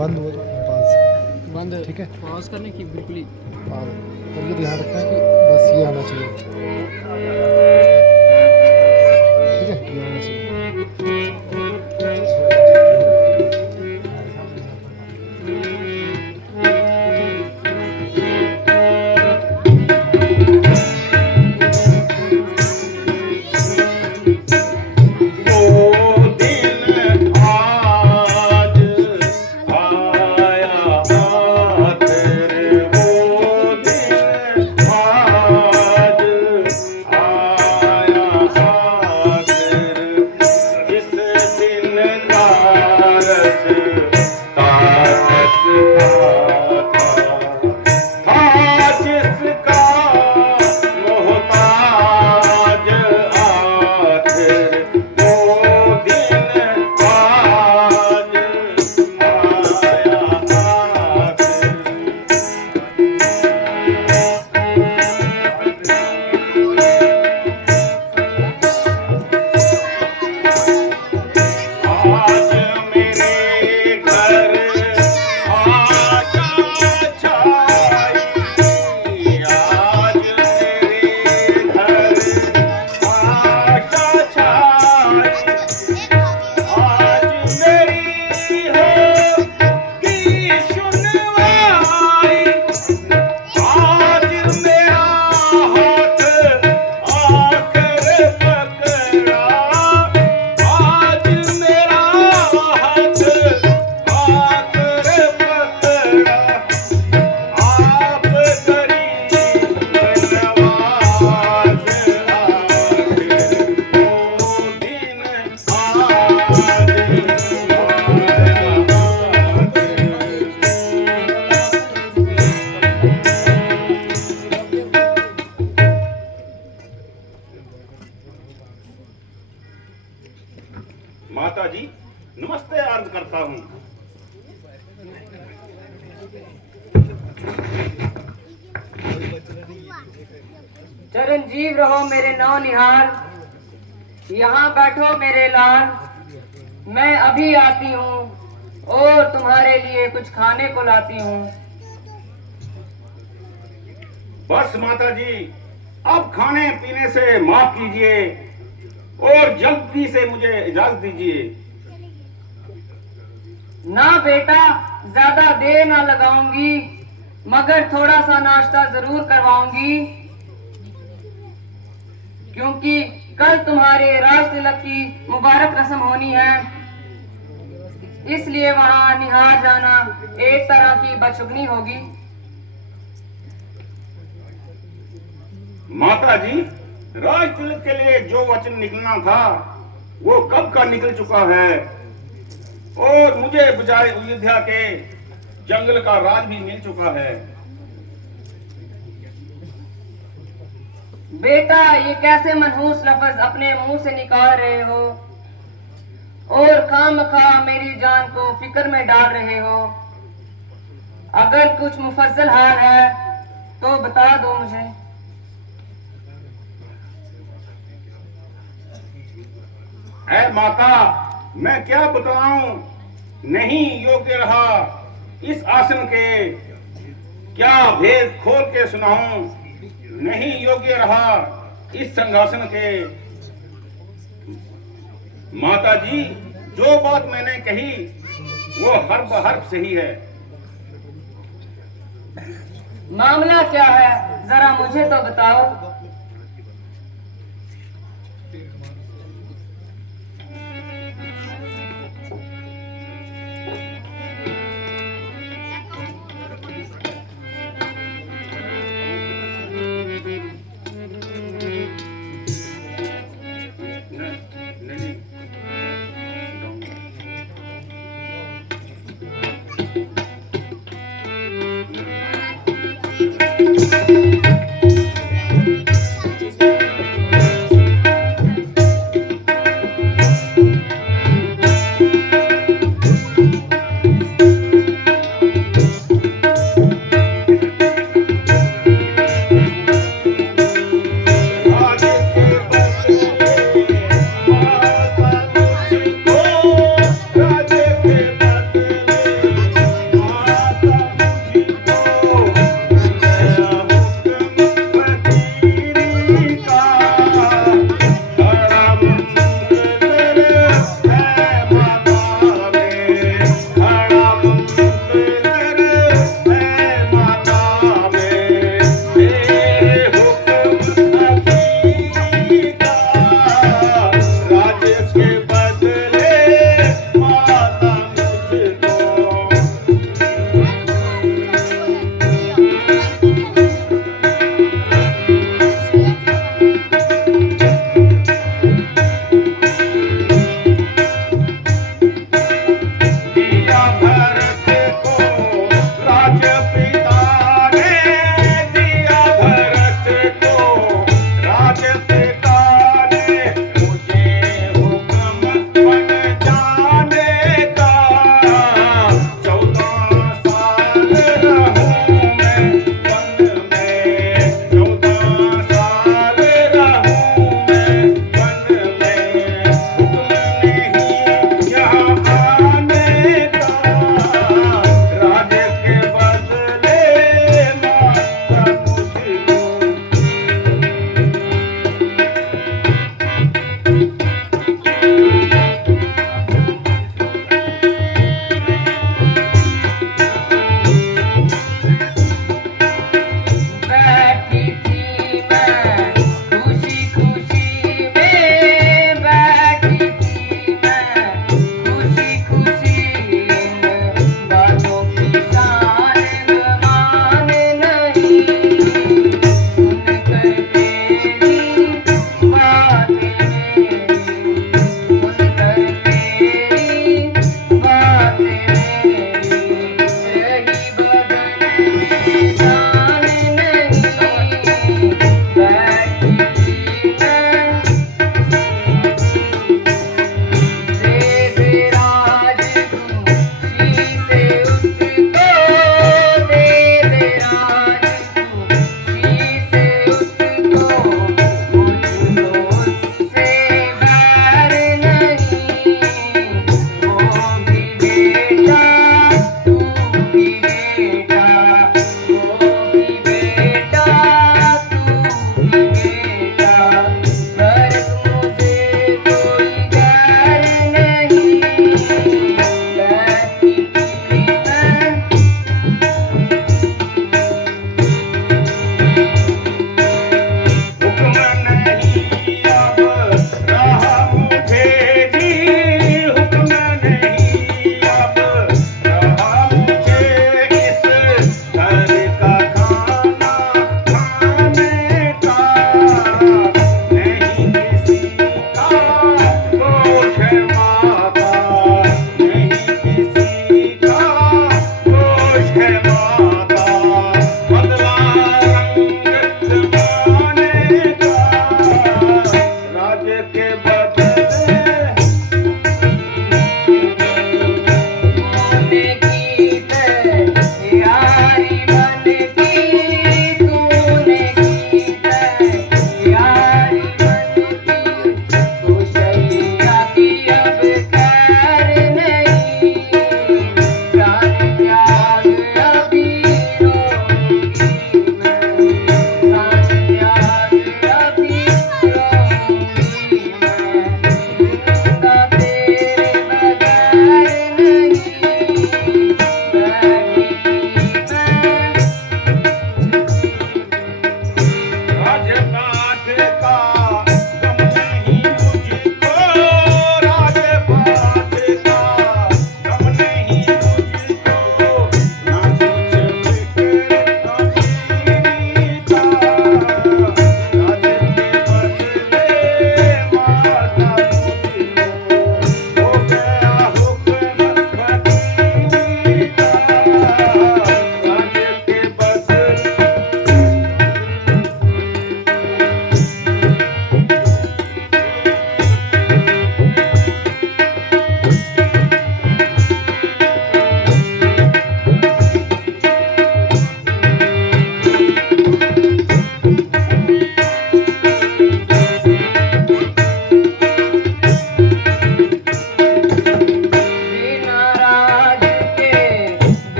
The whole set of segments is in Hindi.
बंद हो पास बंद ठीक है, पॉज करने की बिल्कुल ही। और ये ध्यान रखना कि बस ये आना चाहिए, ठीक है, ये आना चाहिए। माता जी नमस्ते अर्ज करता हूँ। चिरंजीव रहो मेरे नौनिहाल, यहाँ बैठो मेरे लाल, मैं अभी आती हूँ और तुम्हारे लिए कुछ खाने को लाती हूँ। बस माता जी अब खाने पीने से माफ कीजिए और जल्दी से मुझे इजाजत दीजिए। ना बेटा, ज्यादा देर ना लगाऊंगी, मगर थोड़ा सा नाश्ता जरूर करवाऊंगी, क्योंकि कल तुम्हारे राज तिलक की मुबारक रस्म होनी है, इसलिए वहां निहार जाना एक तरह की बदशुगनी होगी। माता जी राज तिलक के लिए जो वचन निकलना था वो कब का निकल चुका है और मुझे बजाय अयोध्या के जंगल का राज भी मिल चुका है। बेटा, ये कैसे मनहूस लफ्ज अपने मुंह से निकाल रहे हो और खामखा मेरी जान को फिक्र में डाल रहे हो। अगर कुछ मुफस्सल हाल है तो बता दो मुझे। ऐ माता मैं क्या बताऊं, नहीं योग्य रहा इस आसन के, क्या भेद खोल के सुनाऊं, नहीं योग्य रहा इस संघासन के। माता जी जो बात मैंने कही वो हर्फ हर्फ सही है। मामला क्या है, जरा मुझे तो बताओ।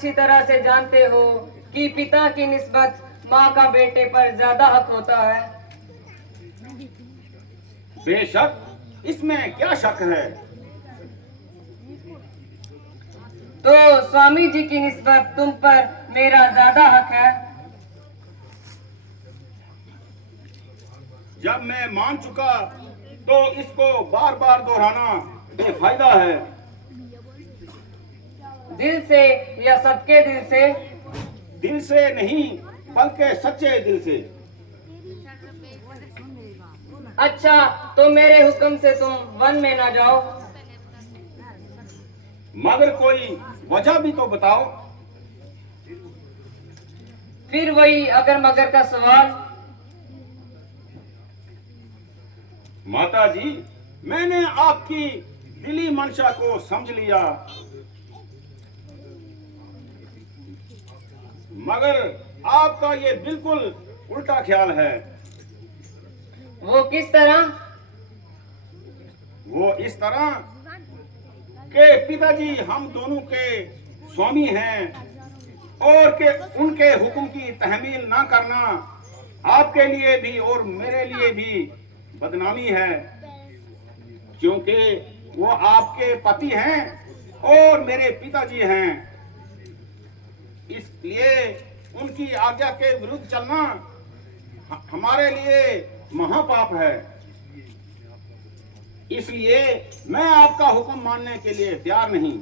अच्छी तरह से जानते हो कि पिता की निस्बत माँ का बेटे पर ज्यादा हक होता है। बेशक, इसमें क्या शक है। तो स्वामी जी की निस्बत तुम पर मेरा ज्यादा हक है। जब मैं मान चुका तो इसको बार बार दोहराना बेफायदा है। दिल से या सबके दिल से? दिल से नहीं, बल्कि सच्चे दिल से। अच्छा, तो मेरे हुक्म से तुम वन में ना जाओ। मगर कोई वजह भी तो बताओ। फिर वही अगर मगर का सवाल। माता जी, मैंने आपकी दिली मंशा को समझ लिया, मगर आपका ये बिल्कुल उल्टा ख्याल है। वो किस तरह? वो इस तरह के पिताजी हम दोनों के स्वामी हैं और के उनके हुक्म की तहमील ना करना आपके लिए भी और मेरे लिए भी बदनामी है, क्योंकि वो आपके पति हैं और मेरे पिताजी हैं। इसलिए उनकी आज्ञा के विरुद्ध चलना हमारे लिए महापाप है। इसलिए मैं आपका हुक्म मानने के लिए तैयार नहीं।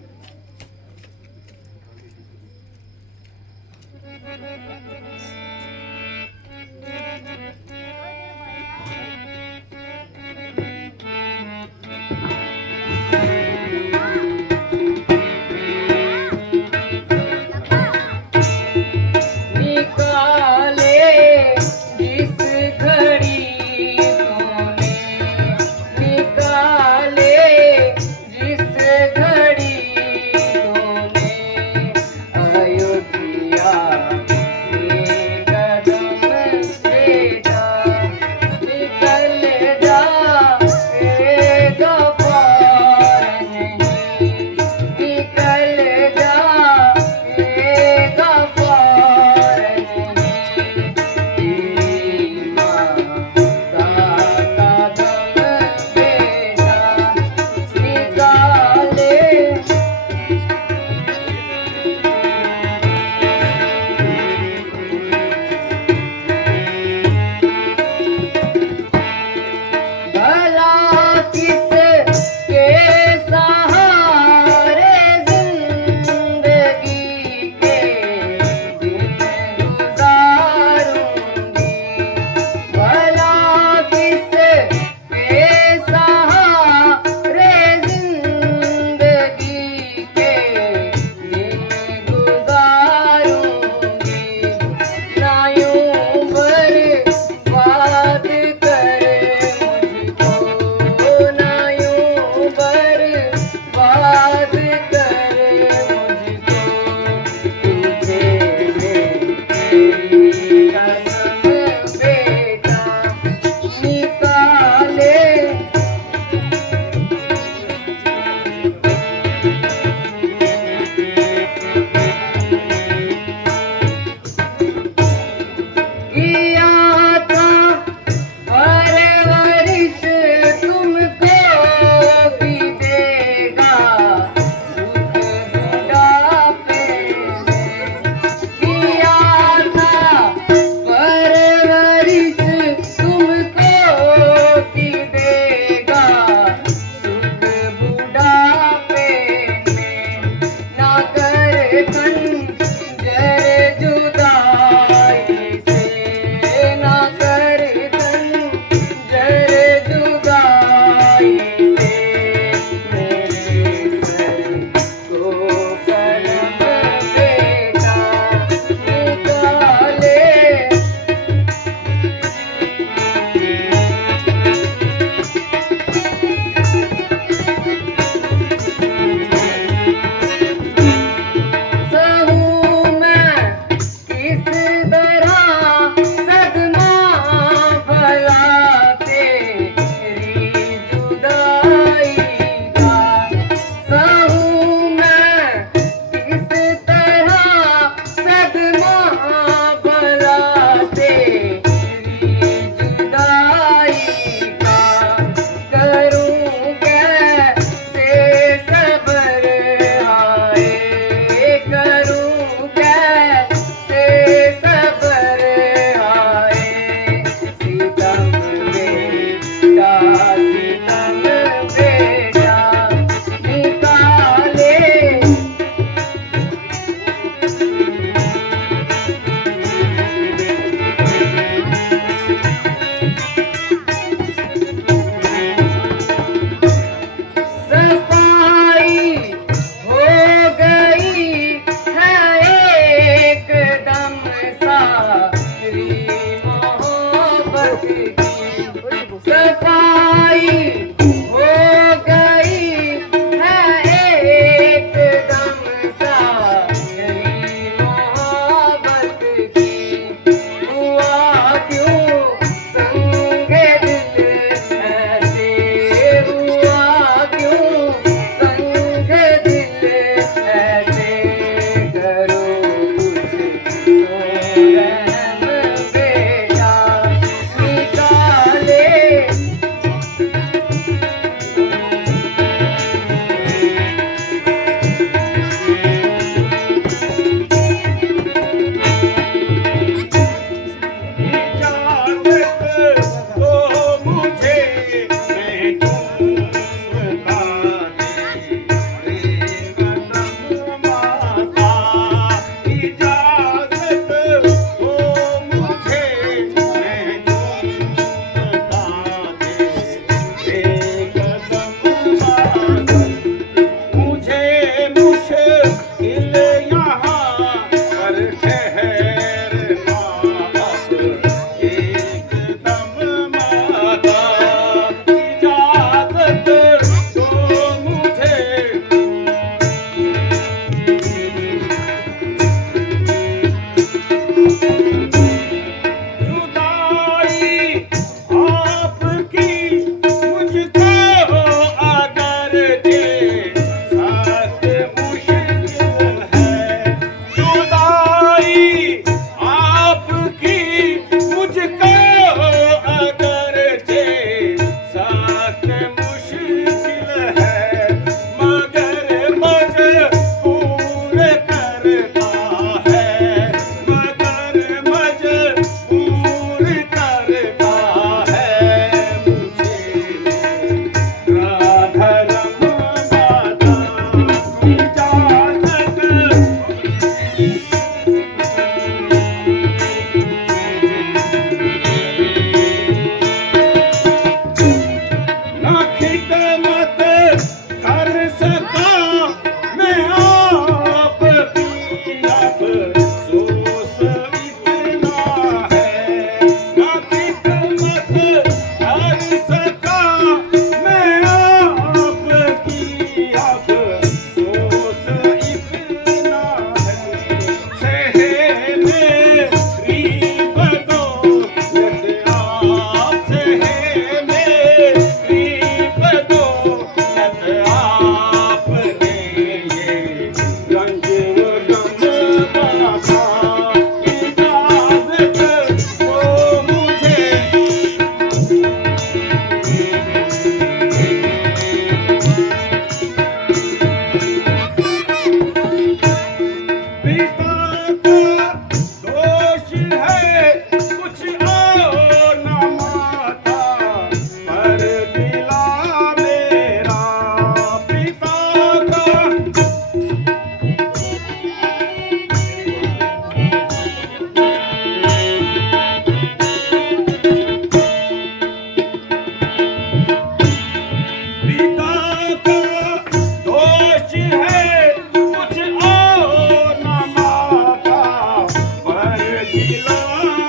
दिला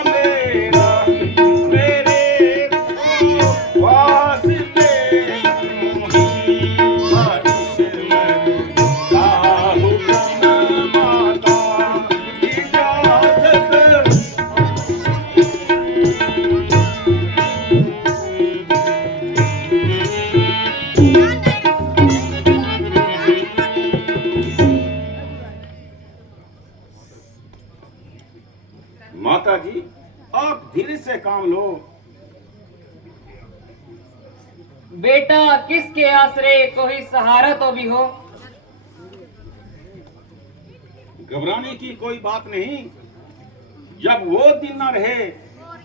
मेरा मेरे को वास्ते तुम ही ईश्वर का हुक्म माता इजाजत माता जी, आप धीरे से काम लो। बेटा, किसके आसरे कोई सहारा तो भी हो। घबराने की कोई बात नहीं। जब वो दिन न रहे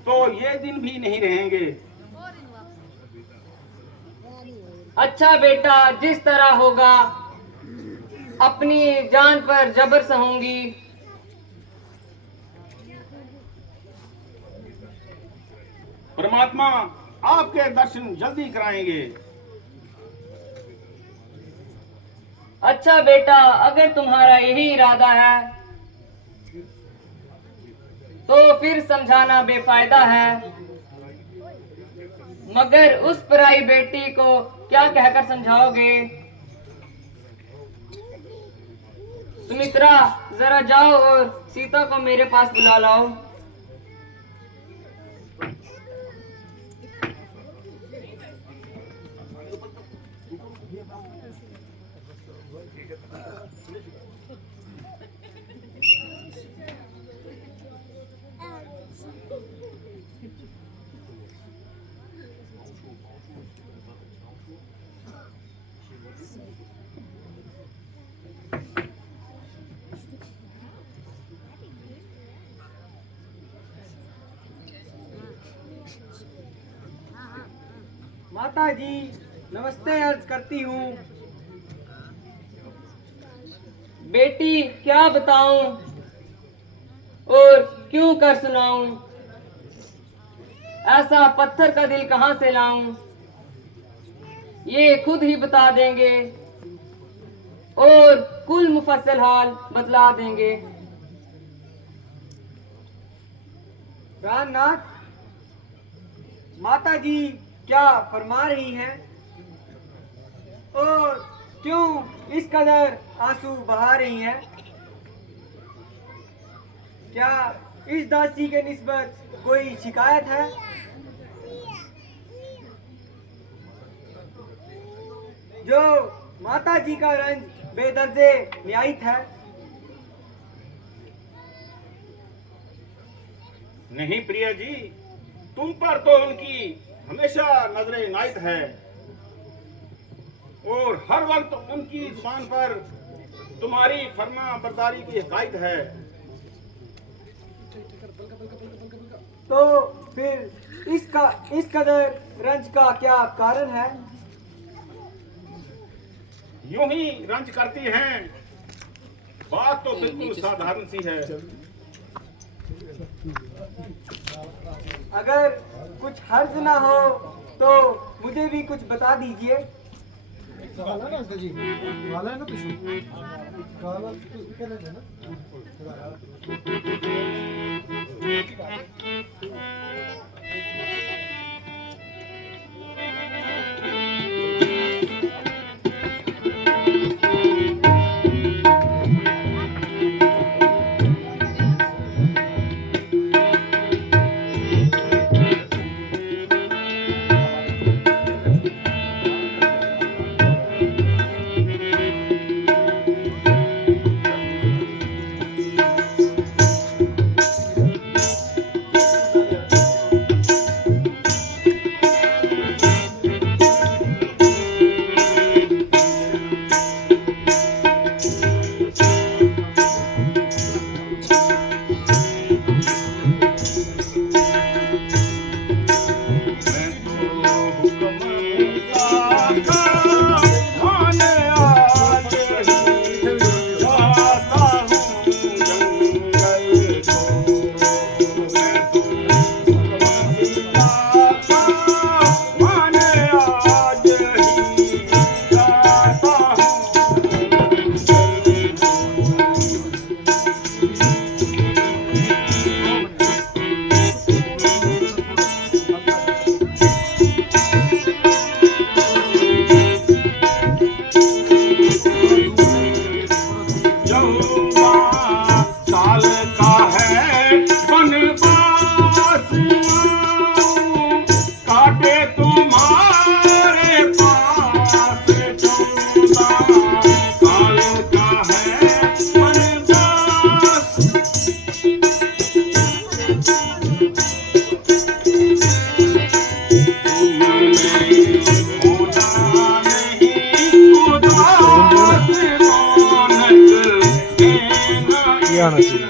तो ये दिन भी नहीं रहेंगे। अच्छा बेटा, जिस तरह होगा, अपनी जान पर जबर सहूंगी। परमात्मा आपके दर्शन जल्दी कराएंगे। अच्छा बेटा, अगर तुम्हारा यही इरादा है तो फिर समझाना बेफायदा है। मगर उस पराई बेटी को क्या कहकर समझाओगे। सुमित्रा, जरा जाओ और सीता को मेरे पास बुला लाओ। माता जी, नमस्ते अर्ज करती हूँ। बेटी, क्या बताऊं और क्यों कर सुनाऊं। ऐसा पत्थर का दिल कहां से लाऊं। ये खुद ही बता देंगे और कुल मुफस्सल हाल बतला देंगे। प्राणनाथ, माता जी क्या फरमा रही हैं और क्यों इस कदर आंसू बहा रही हैं। क्या इस दासी के निस्बत कोई शिकायत है। जो माता जी का रंज बेदर्जे न्यायित है। नहीं प्रिया जी, तुम पर तो उनकी हमेशा नजर इनायत है और हर वक्त उनकी जुबान पर तुम्हारी फर्मा बरदारी की हिदायत है। तो फिर इस कदर रंज का क्या कारण है। यूं ही रंज करती हैं। बात तो बिल्कुल साधारण सी है। अगर कुछ हर्ज ना हो तो मुझे भी कुछ बता दीजिए। गाला ना अंकल जी, गाला है ना कुछ गाला तो कहने देना। आना चाहिए।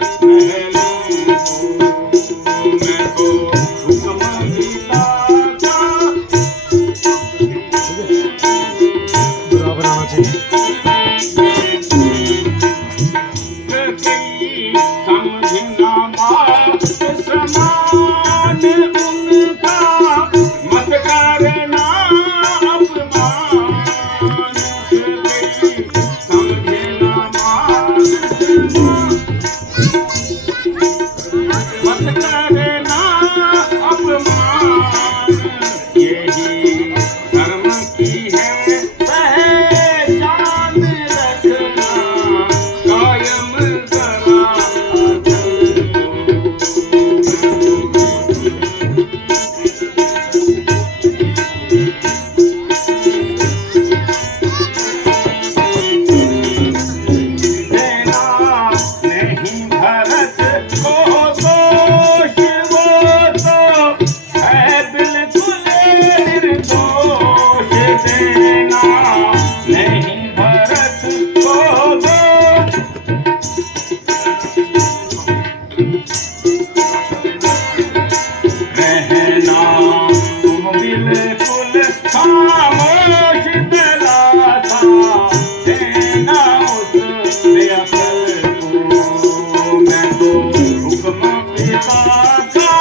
मैं तो हुक्म देता था। बराबर आना चाहिए। समझना बात समान उनका, मत करना अपमान। समझना बात मत करना अपमान। यही धर्म की है पहचान, रखना कायम जरा देना नहीं भरत को दोष, वो तो है बिल्कुल निर्दोष। देना नहीं भरत को दोष, रहना तुम बिल्कुल खामोश, दिलासा देना उस बेअक्ल को। मैं तो हुक्म पिता का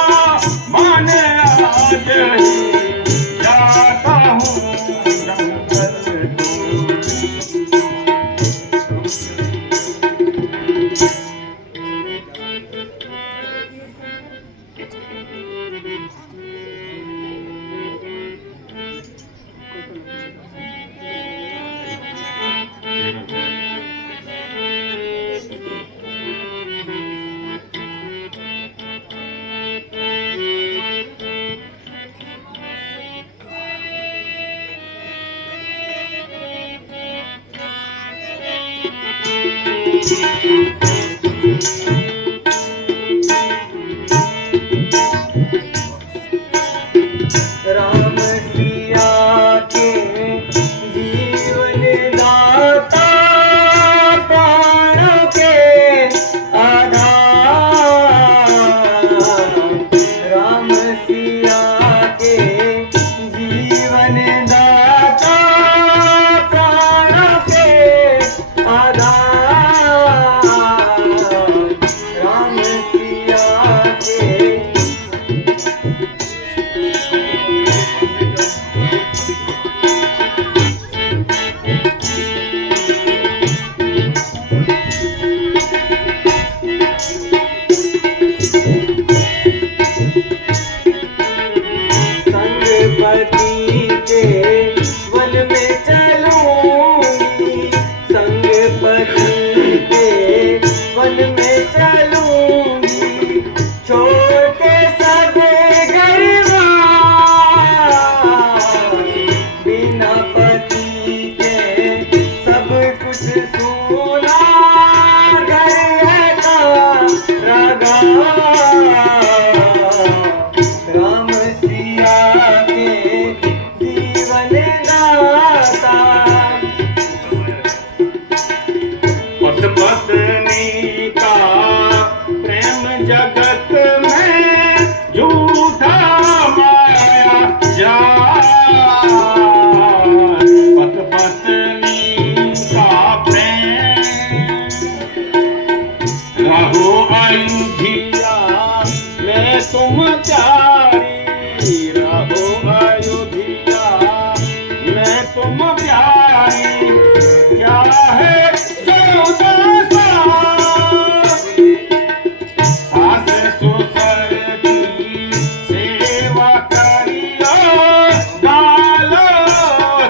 मान आज ही जाता हूँ जंगल को। राम सिया के जीवन दाता, प्राणों के आधार। राम सिया के जीवन दाता, प्राणों के आधार। राम सिया के संगपति के वन में चलूंगी, संगपति के वन में चलूंगी। छोटे सगे घरवार, बिना पति के सब कुछ सूना, घर है कारागार। राम सिया के जीवन दाता, पत पत्नी का प्रेम जगत में झूठा माया जाल। पत पत्नी का प्रेम, रहो अयोध्या में तुम प्यारी, रहो अयोध्या में तुम प्यारी। क्या है सौदा सास ससुर की सेवा करियो, डालो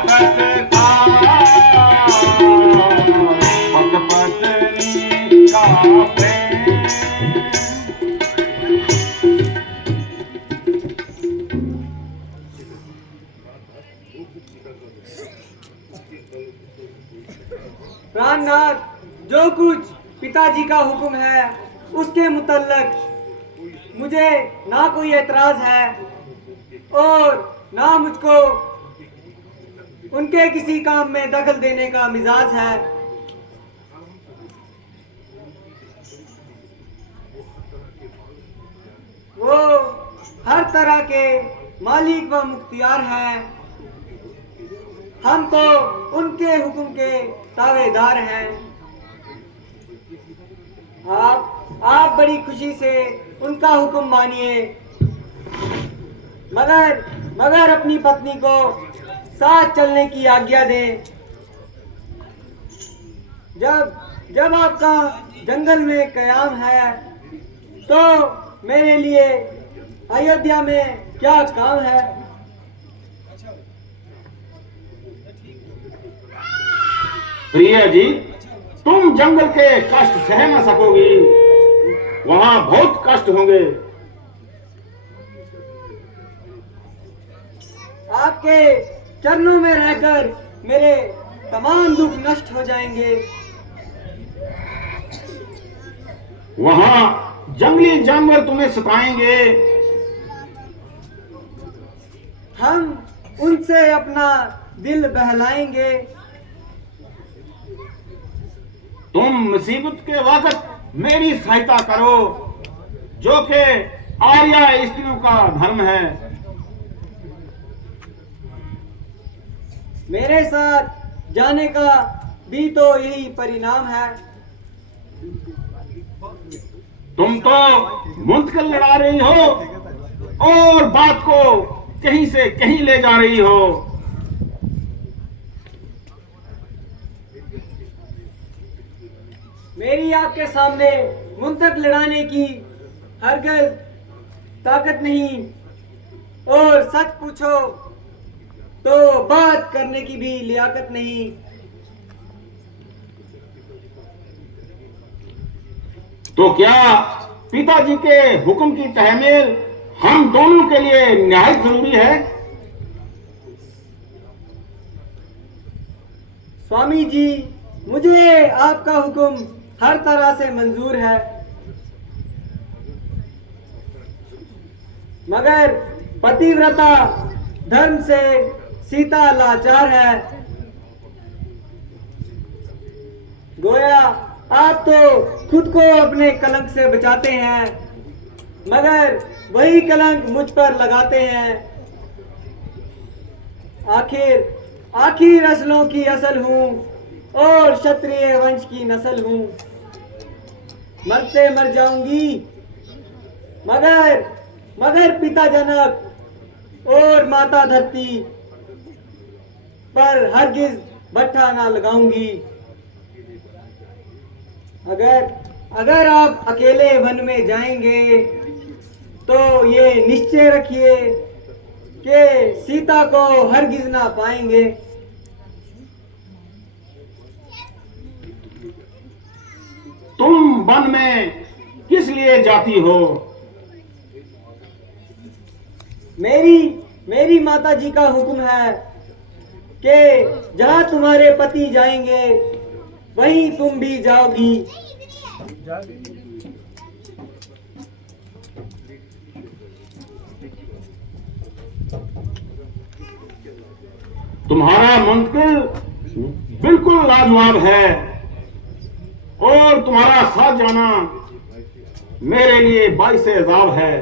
सत्कार। पत पत्नी का प्रेम, प्राणनाथ, जो कुछ पिताजी का हुक्म है उसके मुतल्लक मुझे ना कोई एतराज है और ना मुझको उनके किसी काम में दखल देने का मिजाज है। हर तरह के मालिक व मुख्तियार हैं। हम तो उनके हुक्म के तावेदार हैं। आप बड़ी खुशी से उनका हुक्म मानिए, मगर अपनी पत्नी को साथ चलने की आज्ञा दें। जब आपका जंगल में कयाम है तो मेरे लिए अयोध्या में क्या काम है? प्रिया जी, तुम जंगल के कष्ट सह न सकोगी, वहां बहुत कष्ट होंगे। आपके चरणों में रहकर मेरे तमाम दुख नष्ट हो जाएंगे। वहां जंगली जानवर तुम्हें सताएंगे। हम उनसे अपना दिल बहलाएंगे। तुम मुसीबत के वक्त मेरी सहायता करो, जो कि आर्या स्त्रियों का धर्म है। मेरे साथ जाने का भी तो यही परिणाम है। तुम तो मुंतकिल लड़ा रही हो और बात को कहीं से कहीं ले जा रही हो। मेरी आपके सामने मुंतक लड़ाने की हरगिज़ ताकत नहीं, और सच पूछो तो बात करने की भी लियाकत नहीं। तो क्या पिताजी के हुक्म की तहमील हम दोनों के लिए निहायत जरूरी है? स्वामी जी, मुझे आपका हुक्म हर तरह से मंजूर है, मगर पतिव्रता धर्म से सीता लाचार है। गोया आप तो खुद को अपने कलंक से बचाते हैं, मगर वही कलंक मुझ पर लगाते हैं। आखिर असलों की असल हूँ और क्षत्रिय वंश की नस्ल हूँ। मरते मर जाऊंगी, मगर पिता जनक और माता धरती पर हरगिज भट्ठा ना लगाऊंगी। अगर आप अकेले वन में जाएंगे तो ये निश्चय रखिए कि सीता को हरगिज ना पाएंगे। तुम वन में किस लिए जाती हो? मेरी माता जी का हुक्म है कि जहां तुम्हारे पति जाएंगे वहीं तुम भी जाओगी। तुम्हारा मुंतकिल बिल्कुल लाजवाब है और तुम्हारा साथ जाना मेरे लिए बाइस अजाब है।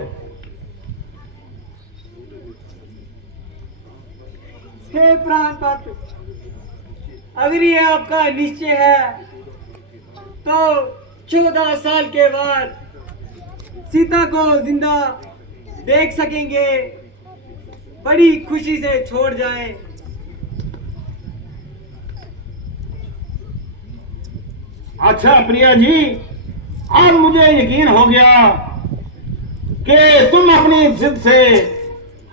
हे प्राणपत, अगर ये आपका निश्चय है तो 14 साल के बाद सीता को जिंदा देख सकेंगे। बड़ी खुशी से छोड़ जाएं। अच्छा प्रिया जी, अब मुझे यकीन हो गया कि तुम अपनी जिद से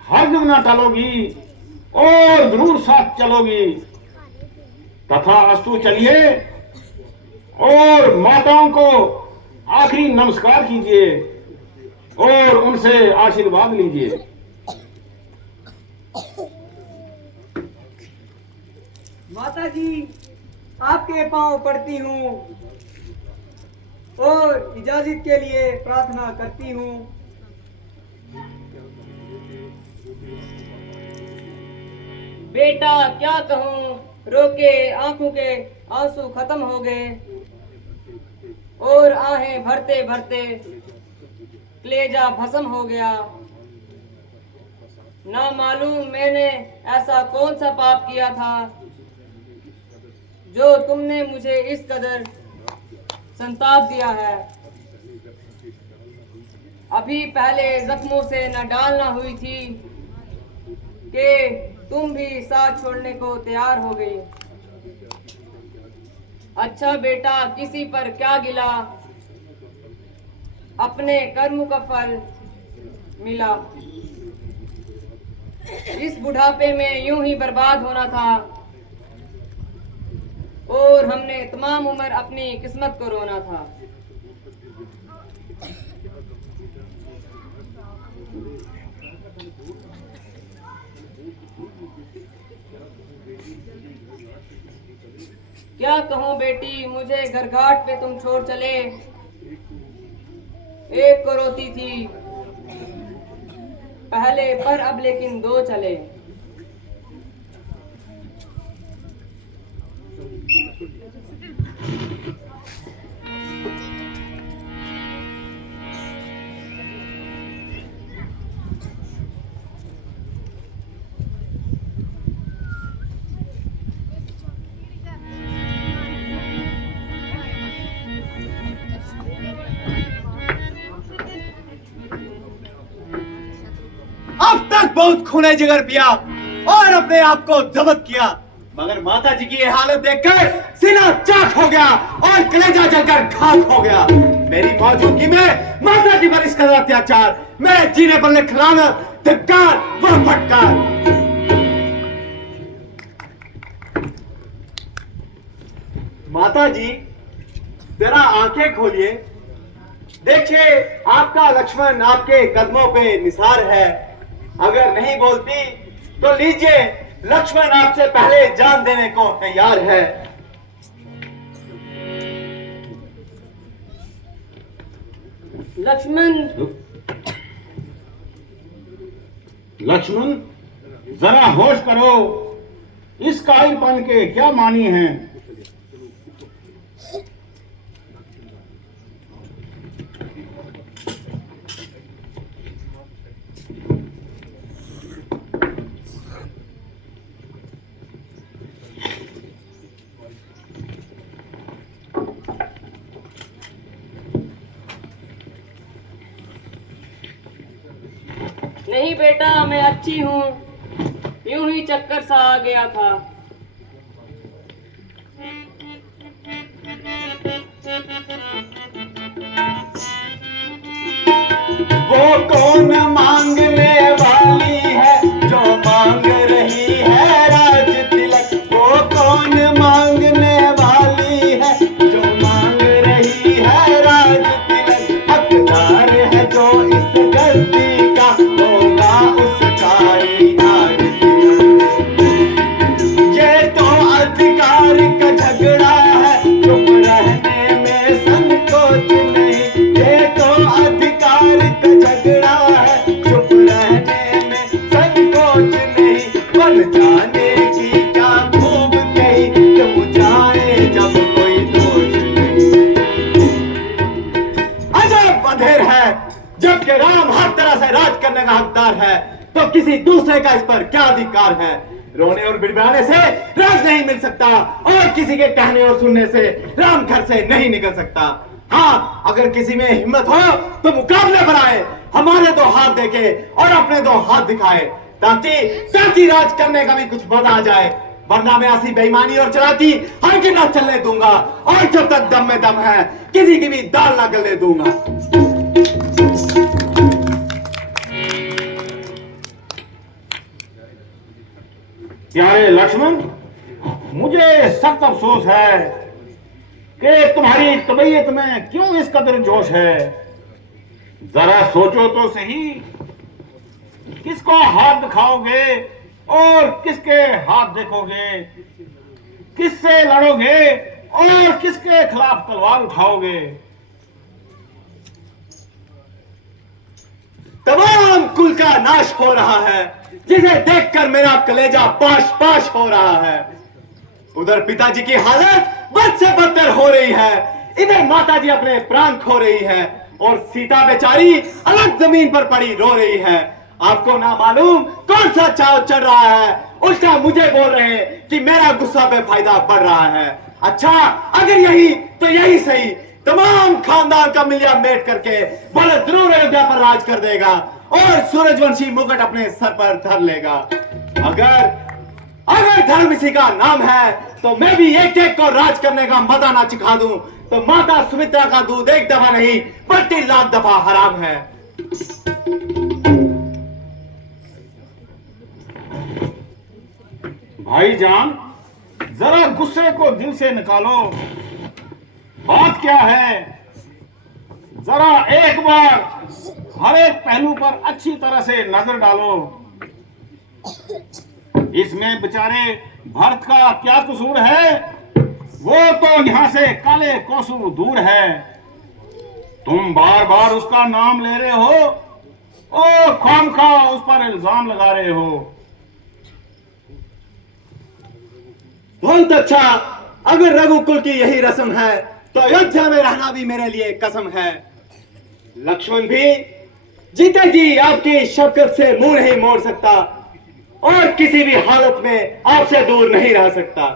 हरगिज़ न टलोगी और जरूर साथ चलोगी। तथा अस्तु, चलिए और माताओं को आखिरी नमस्कार कीजिए और उनसे आशीर्वाद लीजिए। माता जी, आपके पांव पड़ती हूँ और इजाजत के लिए प्रार्थना करती हूँ। बेटा क्या कहूँ, रोके आंखों के आंसू खत्म हो गए और आहें भरते भरते कलेजा भस्म हो गया। ना मालूम मैंने ऐसा कौन सा पाप किया था जो तुमने मुझे इस कदर संताप दिया है। अभी पहले जख्मों से न डालना हुई थी कि तुम भी साथ छोड़ने को तैयार हो गई। अच्छा बेटा, किसी पर क्या गिला, अपने कर्म का फल मिला। इस बुढ़ापे में यूं ही बर्बाद होना था और हमने तमाम उम्र अपनी किस्मत को रोना था। क्या कहूँ बेटी, मुझे घर घाट पे तुम छोड़ चले। एक को रोती थी पहले, पर अब लेकिन दो चले। अब तक बहुत खूने जिगर पिया और अपने आप को जब्त किया, मगर माता जी की ये हालत देखकर सीना चाक हो गया और कलेजा जलकर खाक हो गया। मेरी मौजूदगी में माता जी पर इस कदर अत्याचार, मेरे जीने पर लिख लानत, धिक्कार व फटकार। माता जी जरा आंखें खोलिए, देखिए आपका लक्ष्मण आपके कदमों पे निसार है। अगर नहीं बोलती तो लीजिए, लक्ष्मण आपसे पहले जान देने को तैयार है। लक्ष्मण, लक्ष्मण जरा होश करो, इस कायरपन के क्या मानी हैं? नहीं बेटा, मैं अच्छी हूँ, यूं ही चक्कर सा आ गया था। वो कौन मांगने वाली है जो मांग रही है राज तिलक। वो कौन मांगने वाली है जो मांग रही है राज तिलक। हकदार है जो इस गलती का, होगा उसका ही आज तिलक। ये तो अधिकार का झगड़ा है, चुप रहने में संकोच नहीं। ये तो अधिकार का झगड़ा है, चुप रहने में संकोच नहीं। बन जाने की क्या खूब कही, क्यों जाए जब कोई दोष नहीं। अजब अधेर है, जबकि राम हर तरह से राज करने का हकदार है, तो किसी दूसरे का इस पर क्या अधिकार है। रोने और बिड़बिड़ाने से राज नहीं मिल सकता और किसी के कहने और सुनने से राम घर से नहीं निकल सकता। हाँ, अगर किसी में हिम्मत हो तो मुकाबले पर आए, हमारे दो हाथ देके और अपने दो हाथ दिखाए, ताकि राज करने का भी कुछ मजा आ जाए। वरना मैं ऐसी बेईमानी और चलाकी हर की ना चलने दूंगा और जब तक दम में दम है किसी की भी दाल ना गलने दूंगा। प्यारे लक्ष्मण, मुझे सख्त अफसोस है कि तुम्हारी तबीयत में क्यों इस कदर जोश है। जरा सोचो तो सही, किसको हाथ दिखाओगे और किसके हाथ देखोगे, किससे लड़ोगे और किसके खिलाफ तलवार उठाओगे। तमाम कुल का नाश हो रहा है, जिसे देखकर मेरा कलेजा पाश पाश हो रहा है। उधर पिताजी की हालत बद से बदतर हो रही है, इधर माताजी अपने प्राण खो रही है और सीता बेचारी अलग जमीन पर पड़ी रो रही है। आपको ना मालूम कौन सा चाव चढ़ रहा है, उल्टा मुझे बोल रहे हैं कि मेरा गुस्सा बेफायदा बढ़ रहा है। अच्छा, अगर यही तो यही सही, तमाम खानदान का मिलिया मेट करके बोले जरूर अयोध्या पर राज कर देगा और सूरजवंशी मुकुट अपने सर पर धर लेगा। अगर धर्म इसी का नाम है तो मैं भी एक एक को राज करने का मजा ना चिखा दूं तो माता सुमित्रा का दूध एक दफा नहीं बल्कि लाख दफा हराम है। भाईजान, जरा गुस्से को दिल से निकालो। बात क्या है, जरा एक बार हर एक पहलू पर अच्छी तरह से नजर डालो। इसमें बेचारे भरत का क्या कसूर है? वो तो यहां से काले कोसों दूर है। तुम बार बार उसका नाम ले रहे हो और खामखा उस पर इल्जाम लगा रहे हो। बहुत अच्छा, अगर रघुकुल की यही रस्म है तो अयोध्या में रहना भी मेरे लिए कसम है। लक्ष्मण भी जीते जी आपकी शफकत से मुंह नहीं मोड़ सकता और किसी भी हालत में आपसे दूर नहीं रह सकता।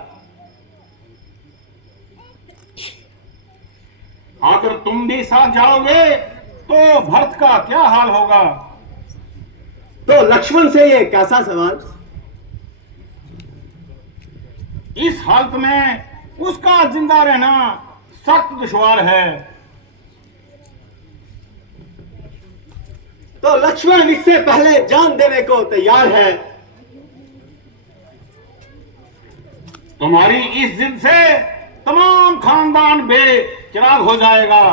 अगर तुम भी साथ जाओगे तो भरत का क्या हाल होगा? तो लक्ष्मण से ये कैसा सवाल? इस हालत में उसका जिंदा रहना सख्त दुश्वार है। तो लक्ष्मण इससे पहले जान देने को तैयार है। तुम्हारी इस जिद से तमाम खानदान बेचिराग हो जाएगा।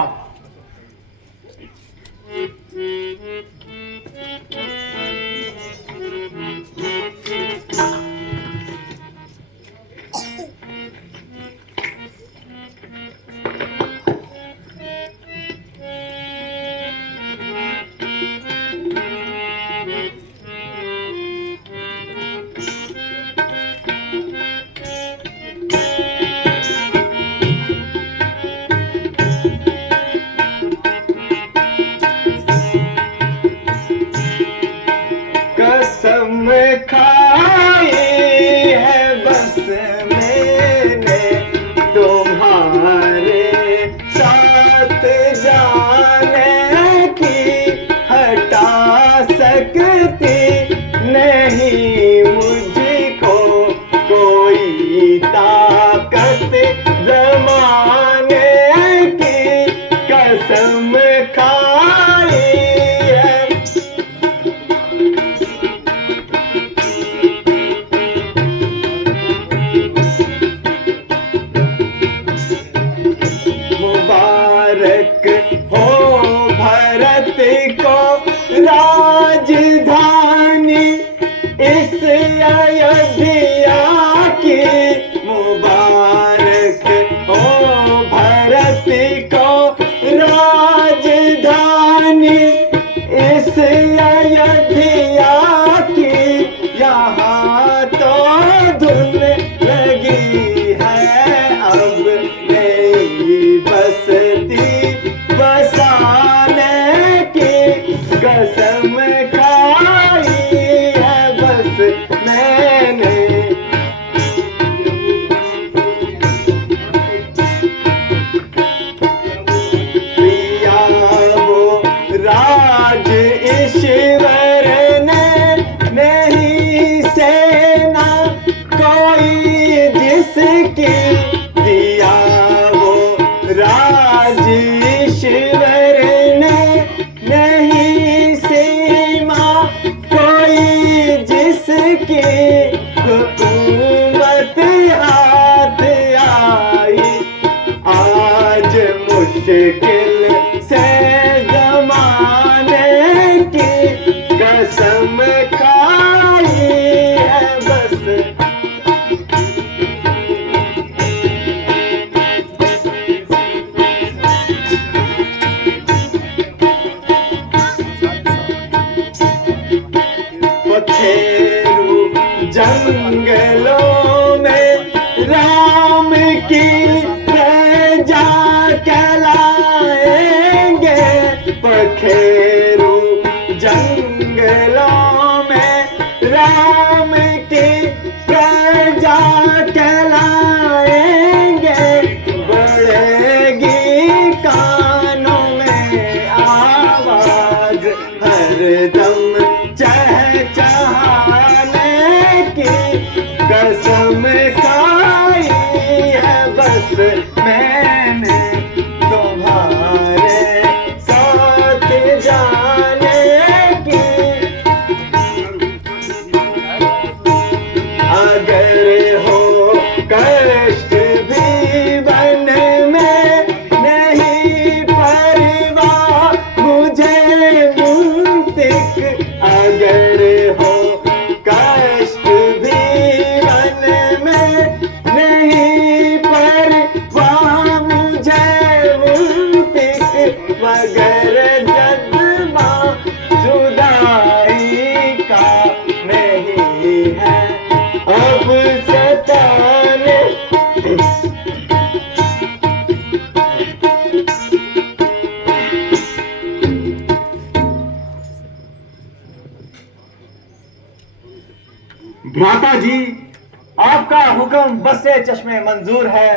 कसम खाई है बस मैंने तुम्हारे साथ जाने की, हटा सकती नहीं मुझको कोई ताकत जमाने की। कसम खाई है। मुबारक हो भरत को राजधानी इस अयोध्या की। मुबारक हो भरत को राजधानी इस अयोध्या की। यहाँ तो धुन लगी है अब नई बसती बसाने की। कसम खाई है बस मैंने। प्रिया वो राज ईश्वर ने नहीं सेना कोई जिसकी। दिया वो राज ईश्वर ने नहीं सीमा कोई जिसकी। हुकूमत हाथ आई आज मुश्किल से जमाने की। कसम खाई है बस। पथेरू जंगलों में राम की प्रजा कहलाएंगे। पखेरू जंगलों दम चहचहाने की कसम खाई है बस मैंने तुम्हारे साथ जाने की। अगर हो कष्ट भी बन में नहीं परवाह मुझे मुंतिक। अगर हो कष्ट भी बन में नहीं परवाह मुझे मुंतिक। मगर जज्बा जुदाई का नहीं है अब सताने। माता जी, आपका हुक्म बसे चश्मे मंजूर है,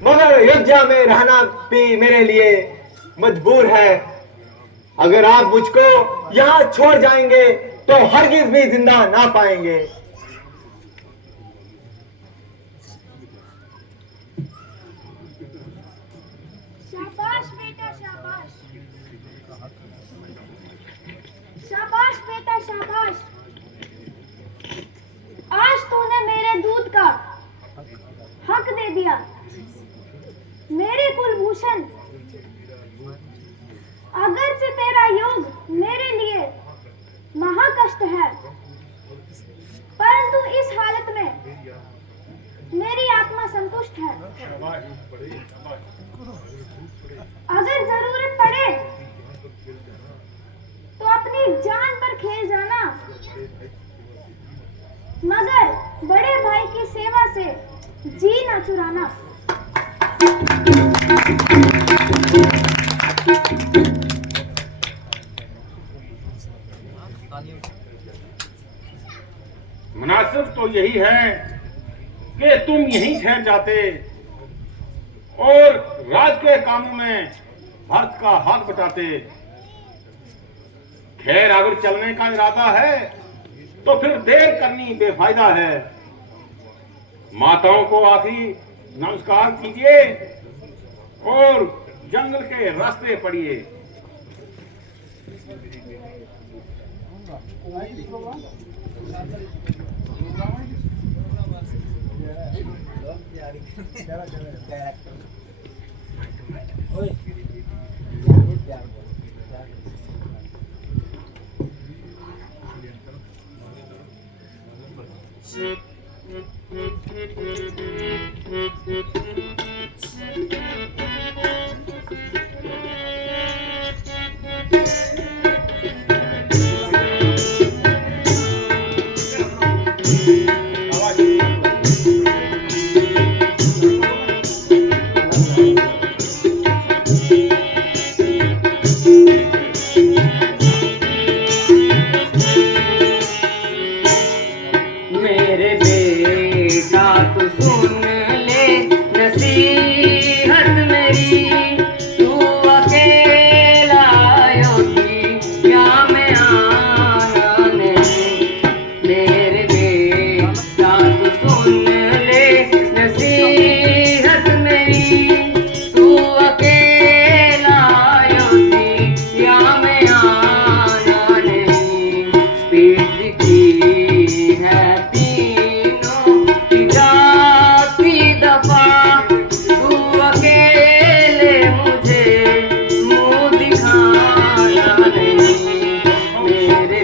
मगर अयोध्या में रहना भी मेरे लिए मजबूर है। अगर आप मुझको यहाँ छोड़ जाएंगे तो हरगिज भी जिंदा ना पाएंगे। शाबाश बेटा शाबाश, शाबाश बेटा शाबाश। आज तूने मेरे दूध का हक दे दिया। मेरे कुलभूषण, अगरचे तेरा योग मेरे लिए महाकष्ट है, परंतु इस हालत में मेरी आत्मा संतुष्ट है। अगर जरूरत पड़े तो अपनी जान पर खेल जाना, मगर बड़े भाई की सेवा से जी ना चुराना। मुनासिब तो यही है कि तुम यहीं ठहर जाते और राज के कामों में भरत का हाथ बटाते। खैर, अगर चलने का इरादा है तो फिर देर करनी बेफायदा है। माताओं को आखिरी नमस्कार कीजिए और जंगल के रास्ते पड़िए। मेरे बेटा तू सुन ले नसीहत मेरी, तू अकेला योगी क्या मैं आना नहीं। मेरे बेटा तू सुन ले नसीहत मेरी, तू अकेला योगी क्या मैं आना नहीं। पीठ की है तीनों की जाती दफा, तू अकेले मुझे मुंह दिखाना नहीं। मेरे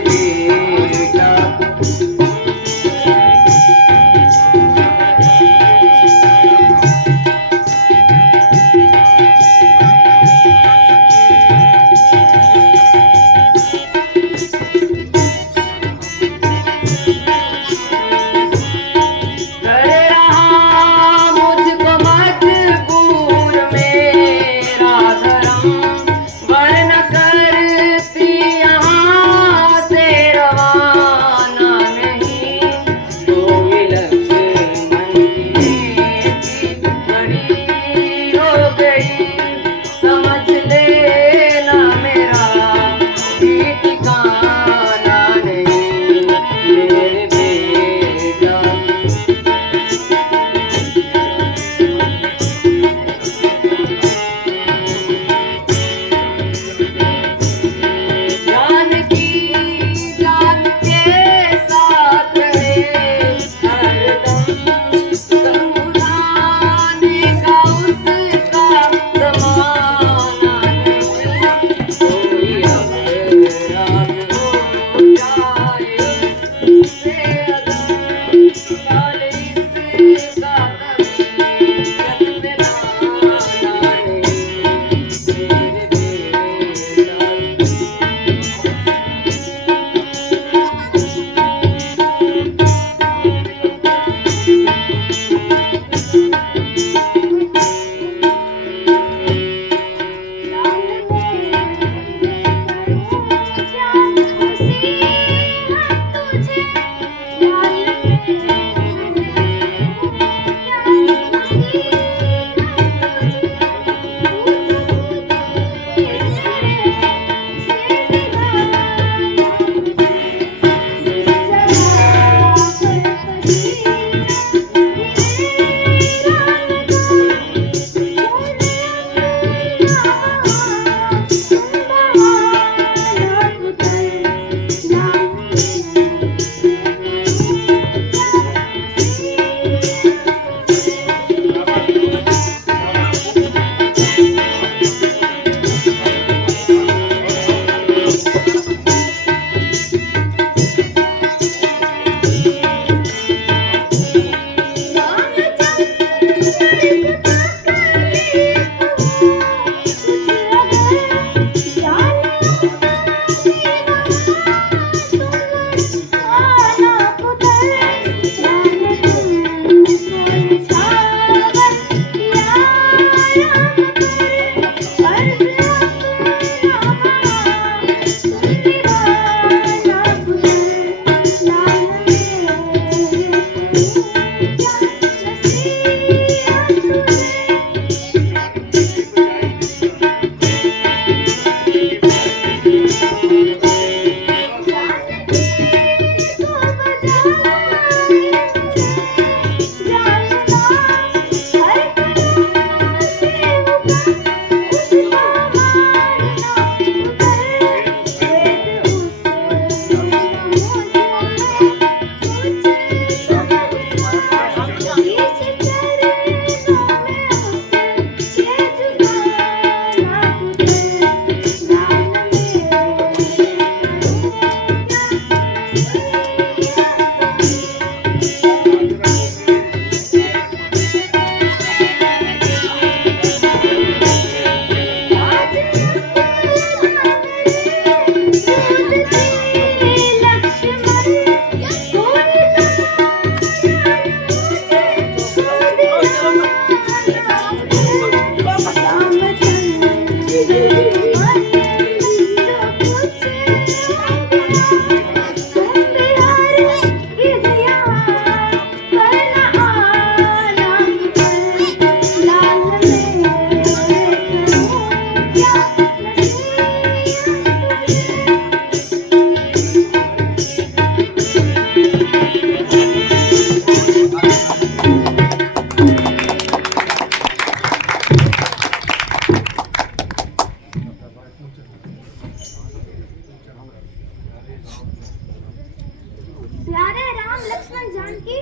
प्यारे राम लक्ष्मण जानकी,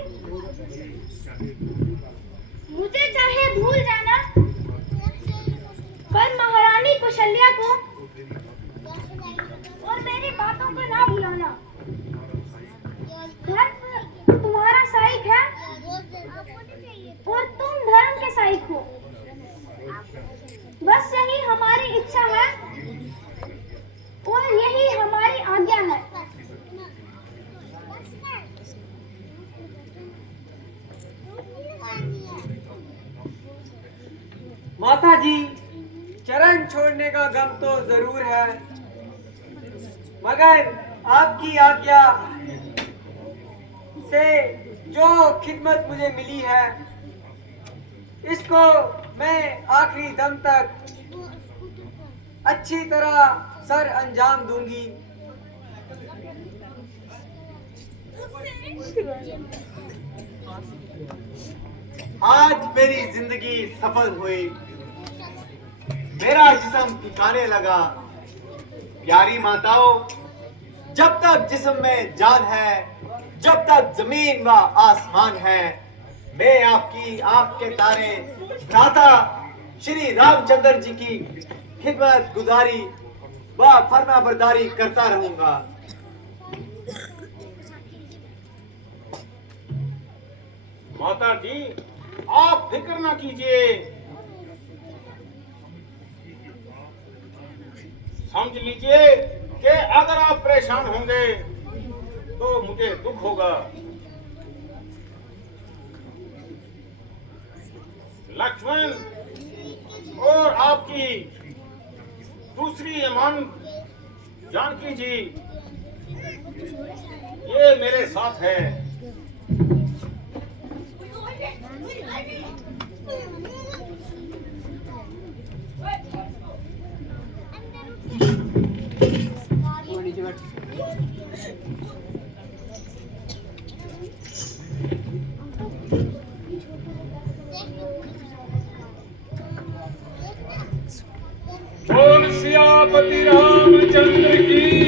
मुझे चाहे भूल जाना, पर महारानी कौशल्या को और मेरी बातों को ना भुलाना। धर्म तुम्हारा सहायक है और तुम धर्म के सहायक हो। बस यही हमारी इच्छा है और यही हमारी आज्ञा है। माता जी, चरण छोड़ने का गम तो जरूर है, मगर आपकी आज्ञा से जो खिदमत मुझे मिली है, इसको मैं आखिरी दम तक अच्छी तरह सर अंजाम दूंगी। आज मेरी जिंदगी सफल हुई, मेरा जिस्म ठिकाने लगा। प्यारी माताओं, जब तक जिस्म में जान है, जब तक जमीन व आसमान है, मैं आपकी आंख के तारे भ्राता श्री रामचंद्र जी की खिदमत गुजारी व फर्मा बरदारी करता रहूंगा। माता जी, आप फिक्र ना कीजिए। समझ लीजिए कि अगर आप परेशान होंगे तो मुझे दुख होगा। लक्ष्मण और आपकी दूसरी अमानत जानकी जी, ये मेरे साथ है। बोल सियापति रामचंद्र की